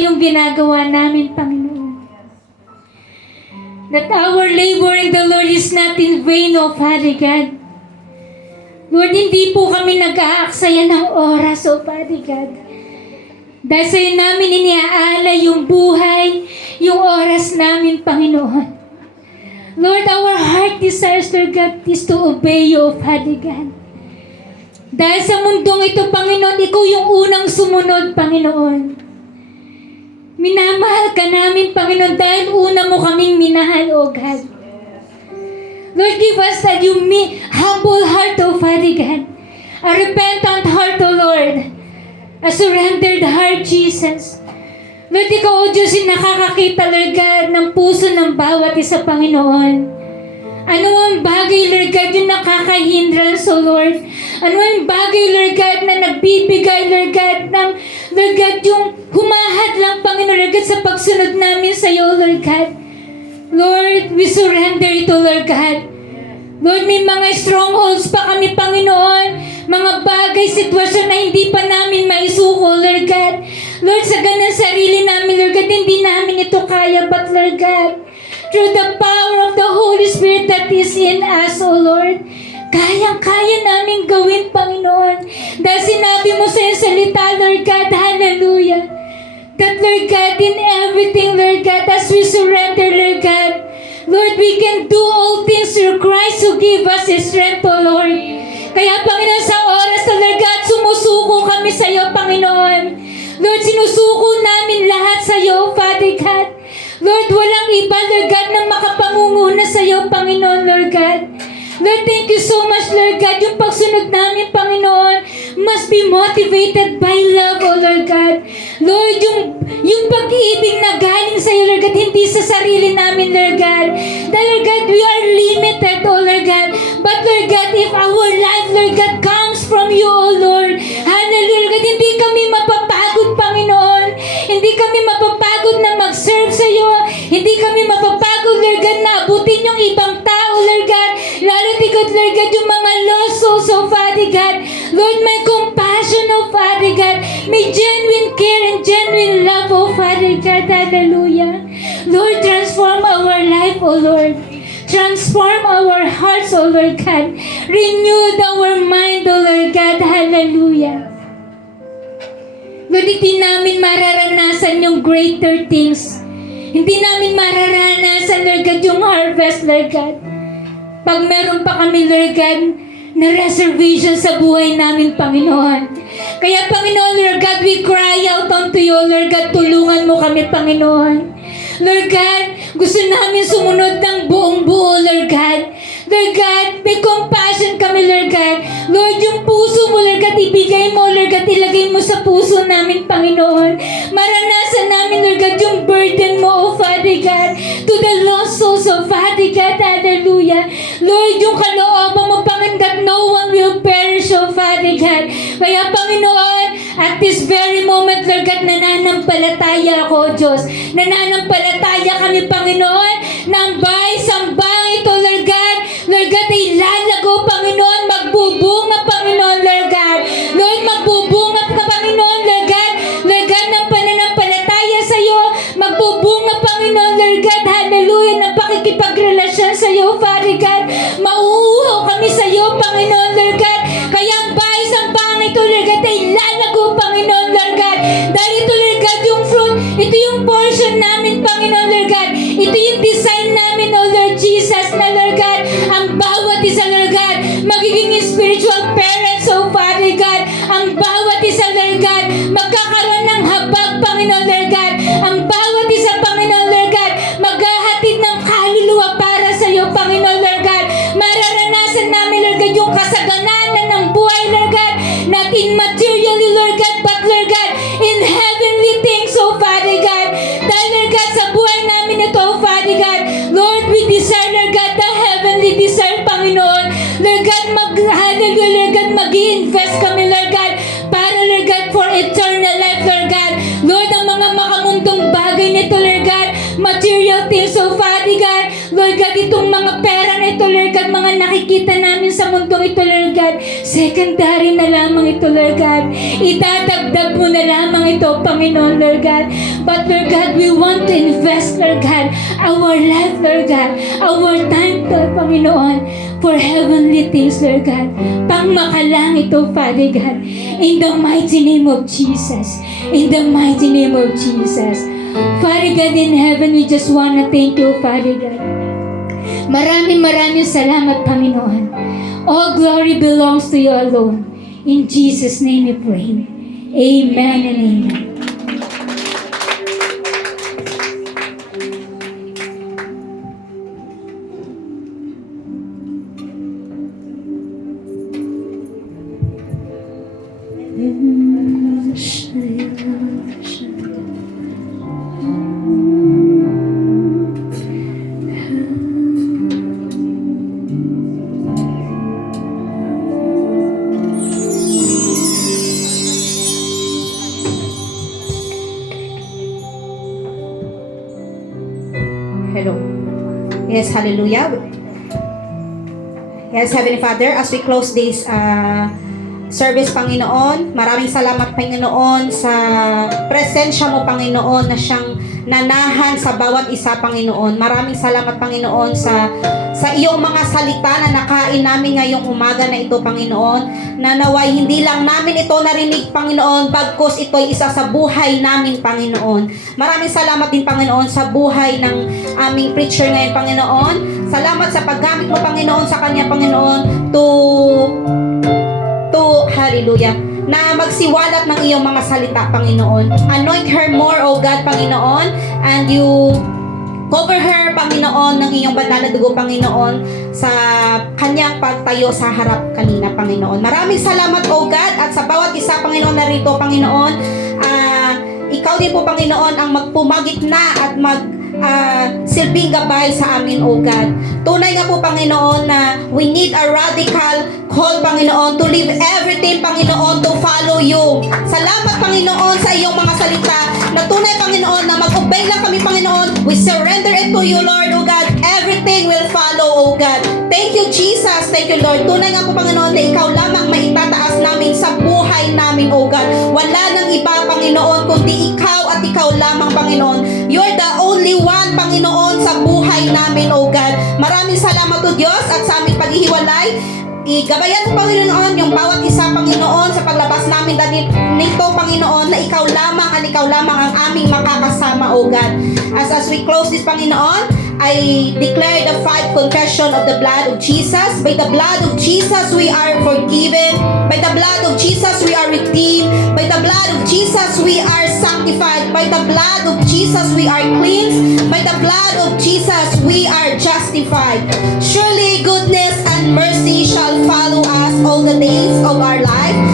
yung ginagawa namin, Panginoon. That our labor in the Lord is not in vain, O Father God. Lord, hindi po kami nag-aaksaya ng oras, O Father God. Dahil sa'yo namin iniaalay yung buhay, yung oras namin, Panginoon. Lord, our heart desires, Lord God, is to obey you, O Father God. Dahil sa mundong ito, Panginoon, ikaw yung unang sumunod, Panginoon. Minamahal ka namin, Panginoon, dahil una mo kaming minahal, O God. Lord, give us that humble heart, O Father God. A repentant heart, O Lord. A surrendered heart, Jesus. Lord, ikaw, O Diyos, yung nakakakita, Lord God, ng puso ng bawat isa, Panginoon. Ano ang bagay, Lord God, yung nakakahindrance, O Lord? Ano ang bagay, Lord God, na nagbibigay, Lord God, ng, Lord God, yung humahad lang, Panginoon, Lord God, sa pagsunod namin sa iyo, Lord God. Lord, we surrender ito, Lord God. Lord, may mga strongholds pa kami, Panginoon. Mga bagay, sitwasyon na hindi pa namin maisuko, Lord God. Lord, sa ganang sarili namin, Lord God, hindi namin ito kaya, but Lord God, through the power of the Holy Spirit that is in us, O Lord, kayang-kaya namin gawin, Panginoon. Dahil sinabi mo sa iyong salita, Lord God, hallelujah. That, Lord God, in everything, Lord God, as we surrender, Lord God, Lord, we can do all things through Christ who give us His strength, O Lord. Kaya, Panginoon, sa oras na, Lord God, sumusuko kami sa iyo, Panginoon. Lord, sinusuko namin lahat sa iyo, Father God. Lord, walang iba, Lord God, na makapangunguna sa iyo, Panginoon, Lord God. Lord, thank you so much, Lord God. Yung pagsunod namin, Panginoon, must be motivated by love, O Lord God. Lord, yung pag-ibig na galing sa iyo, Lord God, hindi sa sarili namin, Lord God. Dahil, Lord God, we are limited, O Lord God. But, Lord God, if our life, Lord God, comes from you, O Lord, hallelujah, Lord God, hindi kami mapapagod, Panginoon. Hindi kami mapapagod na mag-serve sa iyo. Hindi kami mapapagod, Lord God, na abutin yung ibang tao, Lord God. Lalo tigod, Lord God, yung mga lost souls, O Father God. Lord, may compassion, O Father God. May genuine care and genuine love, O Father God. Hallelujah. Lord, transform our life, O Lord. Transform our hearts, O Lord God. Renew our mind, O Lord God. Hallelujah. Lord, hindi namin mararanasan yung greater things. Hindi namin mararanasan, Lord God, yung harvest, Lord God. Pag meron pa kami, Lord God, na reservation sa buhay namin, Panginoon. Kaya, Panginoon, Lord God, we cry out unto you, Lord God, tulungan mo kami, Panginoon. Lord God, gusto namin sumunod ng buong buo, Lord God. Lord God, may compassion kami, Lord God. Lord, yung puso mo, Lord God, ibigay mo, Lord God, ilagay mo sa puso namin, Panginoon. Maranasan namin, Lord God, yung burden mo, O Father God, to the lost souls, O Father God, hallelujah. Lord, yung kalooban mo, Panginoon, that no one will perish, O Father God. Kaya, Panginoon, at this very moment, Lord God, nananampalataya ako, Diyos. Nananampalataya kami, Panginoon, ng sambang ito, Lord God. Lord God, ay lalago, Panginoon, magbubunga, Panginoon, Lord God. Lord, magbubunga ka, Panginoon, Lord God. Lord God, ng pananampalataya sa iyo, magbubunga, Panginoon, Lord God, hallelujah, ng pakikipagrelasyon sa iyo, Father God. Mauuhaw kami sa iyo, Panginoon, Lord God. Kaya ang sambang ito, Lord God, ay lalago, Panginoon, Lord God. Dahil ito, Lord God, yung fruit, ito yung portion namin, Panginoon, Lord God. Ito yung design namin, O Lord Jesus, na Lord God, ang bawat isa, Lord God, magiging spiritual parents, O Father God. Ang bawat isa, Lord God, magkakaroon ng habag, Panginoon, Lord God. Ang bawat isa, Panginoon, Lord God, maghahatid ng kaluluwa para sa iyo, Panginoon, Lord God. Mararanasan namin, Lord God, yung kasagananan ng buhay, Lord God, not in materially, Lord God, but Lord God, in heavenly things, O Father God. Dahil, Lord God, sa buhay namin ito, O Father God, Lord, we desire, Lord God, the heavenly desire, Panginoon. Lord God, hallelujah, Lord God, mag-i-invest kami, Lord God, para, Lord God, for eternal life, Lord God. Lord, ang mga Secondary na lamang ito, Lord God. Idadagdag mo na lamang ito, Panginoon, Lord God. But, Lord God, we want to invest, Lord God, our life, Lord God, our time, Lord, Panginoon, for heavenly things, Lord God. Pangmakalang ito, Father God. In the mighty name of Jesus. In the mighty name of Jesus. Father God in heaven, we just want to thank you, Father God. Maraming salamat, Panginoon. All glory belongs to you alone. In Jesus' name we pray. Amen and amen. Hello. Yes, hallelujah. Yes, Heavenly Father, as we close this service, Panginoon, maraming salamat, Panginoon, sa presensya mo, Panginoon, na siyang nanahan sa bawat isa, Panginoon. Maraming salamat, Panginoon, sa iyong mga salita na nakain namin ngayong umaga na ito, Panginoon, na naway hindi lang namin ito narinig, Panginoon, bagkus ito'y isa sa buhay namin, Panginoon. Maraming salamat din, Panginoon, sa buhay ng aming preacher ngayon, Panginoon. Salamat sa paggamit mo, Panginoon, sa kanya, Panginoon, to hallelujah, na magsiwalat ng iyong mga salita, Panginoon. Anoint her more, O God, Panginoon, and you cover her, Panginoon, ng iyong banal na dugo, Panginoon, sa kanyang pagtayo sa harap kanina, Panginoon. Maraming salamat, O God, at sa bawat isa, Panginoon, na rito, Panginoon, ikaw din po, Panginoon, ang magpumagit na at silbing gabay sa amin, O God. Tunay nga po, Panginoon, na we need a radical call, Panginoon, to leave everything, Panginoon, to follow you. Salamat, Panginoon, sa iyong mga salita, na tunay, Panginoon, na mag-obey lang kami, Panginoon. We surrender it to you, Lord, O God. Everything will follow, O God. Thank you, Jesus. Thank you, Lord. Tunay nga po, Panginoon, na ikaw lamang maitataas namin sa buhay namin, O God. Wala nang iba, Panginoon, kundi ikaw at ikaw lamang, Panginoon. You're the only one, Panginoon, sa buhay namin, O God. Maraming salamat, O Diyos, at sa aming paghihiwalay. Igabayan mo, Panginoon, yung bawat isa, Panginoon, sa paglabas namin nito, Panginoon, na ikaw lamang ang aming makakasama, O God. As we close this, Panginoon, I declare the 5 confession of the blood of Jesus. By the blood of Jesus, we are forgiven. By the blood of Jesus, we are redeemed. By the blood of Jesus, we are sanctified. By the blood of Jesus, we are cleansed. By the blood of Jesus, we are justified. Surely goodness and mercy shall follow us all the days of our life.